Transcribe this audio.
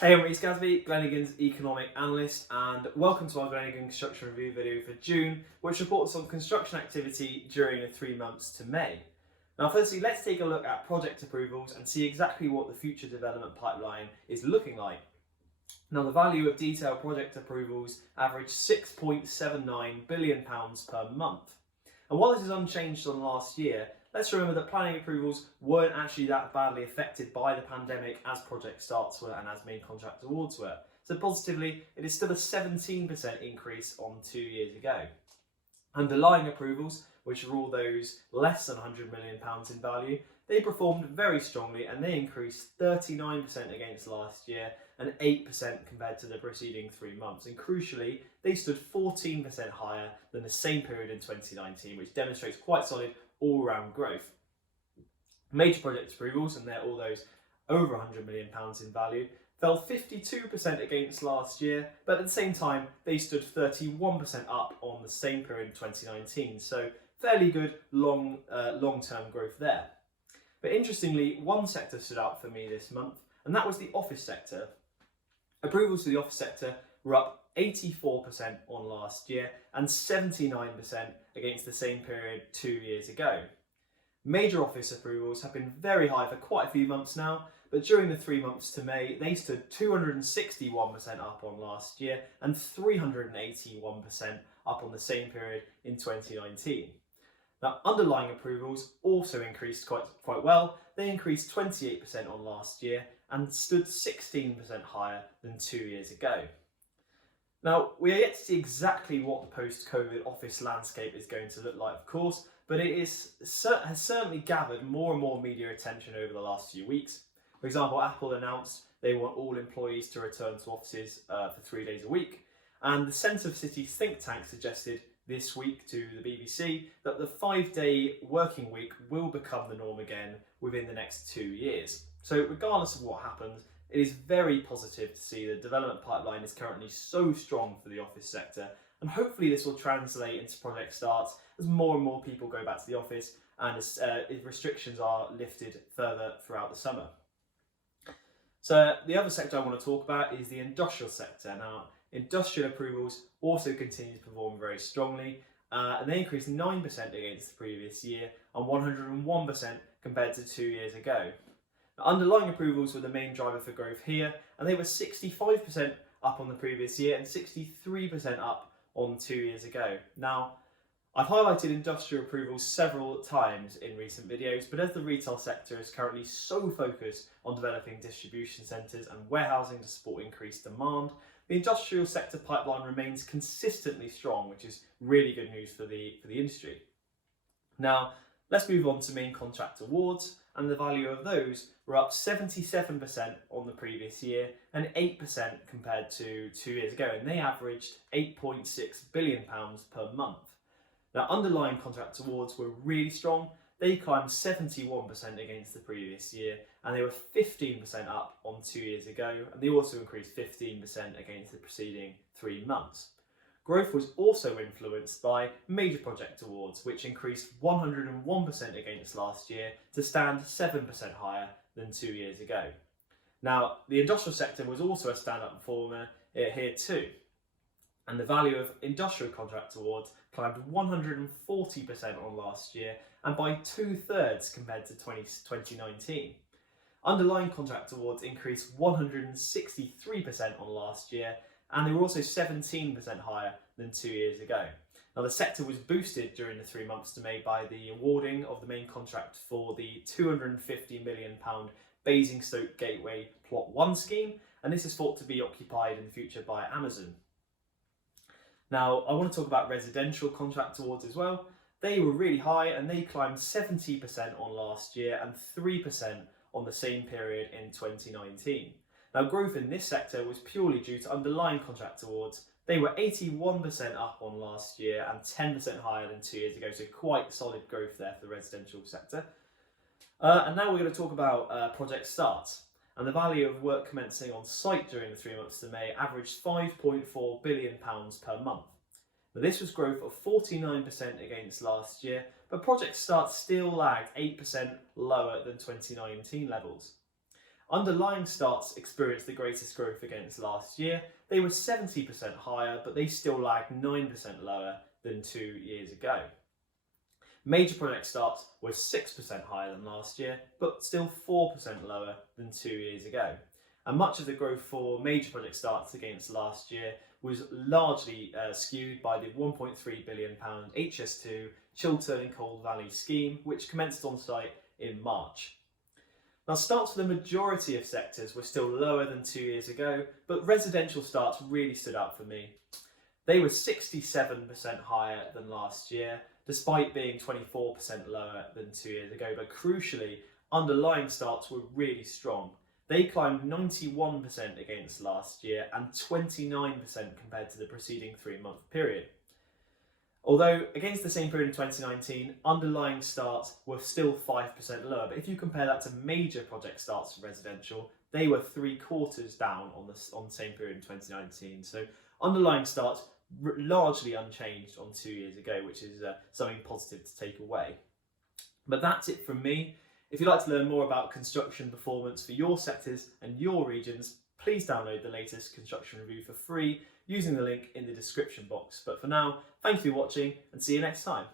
Hey, I'm Reece Gasby, Glenigan's economic analyst, and welcome to our Glenigan Construction review video for June, which reports on construction activity during the 3 months to May. Now, firstly, let's take a look at project approvals and see exactly what the future development pipeline is looking like. Now, the value of detailed project approvals averaged £6.79 billion per month. And while this is unchanged on last year, let's remember that planning approvals weren't actually that badly affected by the pandemic as project starts were and as main contract awards were. So positively, it is still a 17% increase on 2 years ago. Underlying approvals, which are all those less than £100 million in value, they performed very strongly and they increased 39% against last year and 8% compared to the preceding 3 months. And crucially, they stood 14% higher than the same period in 2019, which demonstrates quite solid all-round growth. Major project approvals, and they're all those over £100 million in value, fell 52% against last year, but at the same time, they stood 31% up on the same period in 2019. So fairly good long-term growth there. But interestingly, one sector stood out for me this month, and that was the office sector. Approvals for the office sector were up 84% on last year and 79% against the same period 2 years ago. Major office approvals have been very high for quite a few months now, but during the 3 months to May, they stood 261% up on last year and 381% up on the same period in 2019. Now, underlying approvals also increased quite well. They increased 28% on last year and stood 16% higher than 2 years ago. Now, we are yet to see exactly what the post-COVID office landscape is going to look like, of course, but it has certainly gathered more and more media attention over the last few weeks. For example, Apple announced they want all employees to return to offices for 3 days a week, and the Centre for City think tank suggested this week to the BBC that the 5-day working week will become the norm again within the next 2 years. So regardless of what happens, it is very positive to see the development pipeline is currently so strong for the office sector, and hopefully this will translate into project starts as more and more people go back to the office and as restrictions are lifted further throughout the summer. So the other sector I want to talk about is the industrial sector. Now, industrial approvals also continue to perform very strongly, and they increased 9% against the previous year and 101% compared to 2 years ago. Now, underlying approvals were the main driver for growth here, and they were 65% up on the previous year and 63% up on 2 years ago. Now, I've highlighted industrial approvals several times in recent videos, but as the retail sector is currently so focused on developing distribution centres and warehousing to support increased demand, the industrial sector pipeline remains consistently strong, which is really good news for the industry. Now, let's move on to main contract awards, and the value of those were up 77% on the previous year and 8% compared to 2 years ago, and they averaged £8.6 billion per month. Now, underlying contract awards were really strong. They climbed 71% against the previous year, and they were 15% up on 2 years ago, and they also increased 15% against the preceding 3 months. Growth was also influenced by major project awards, which increased 101% against last year to stand 7% higher than 2 years ago. Now, the industrial sector was also a standout performer here too, and the value of industrial contract awards climbed 140% on last year and by 2/3 compared to 2019. Underlying contract awards increased 163% on last year, and they were also 17% higher than 2 years ago. Now, the sector was boosted during the 3 months to May by the awarding of the main contract for the £250 million Basingstoke Gateway Plot 1 scheme, and this is thought to be occupied in the future by Amazon. Now, I want to talk about residential contract awards as well. They were really high and they climbed 70% on last year and 3% on the same period in 2019. Now, growth in this sector was purely due to underlying contract awards. They were 81% up on last year and 10% higher than 2 years ago, so quite solid growth there for the residential sector. And now we're going to talk about project starts. And the value of work commencing on site during the 3 months to May averaged £5.4 billion per month. Now, this was growth of 49% against last year, but project starts still lagged 8% lower than 2019 levels. Underlying starts experienced the greatest growth against last year. They were 70% higher, but they still lagged 9% lower than 2 years ago. Major project starts were 6% higher than last year, but still 4% lower than 2 years ago. And much of the growth for major project starts against last year was largely skewed by the £1.3 billion HS2 Chiltern and Cold Valley scheme, which commenced on site in March. Now, starts for the majority of sectors were still lower than 2 years ago, but residential starts really stood out for me. They were 67% higher than last year, despite being 24% lower than 2 years ago. But crucially, underlying starts were really strong. They climbed 91% against last year and 29% compared to the preceding 3-month period. Although against the same period in 2019, underlying starts were still 5% lower. But if you compare that to major project starts for residential, they were 3/4 down on the same period in 2019. So underlying starts largely unchanged on 2 years ago, which is something positive to take away. But that's it from me. If you'd like to learn more about construction performance for your sectors and your regions, please download the latest construction review for free using the link in the description box. But for now, thank you for watching and see you next time.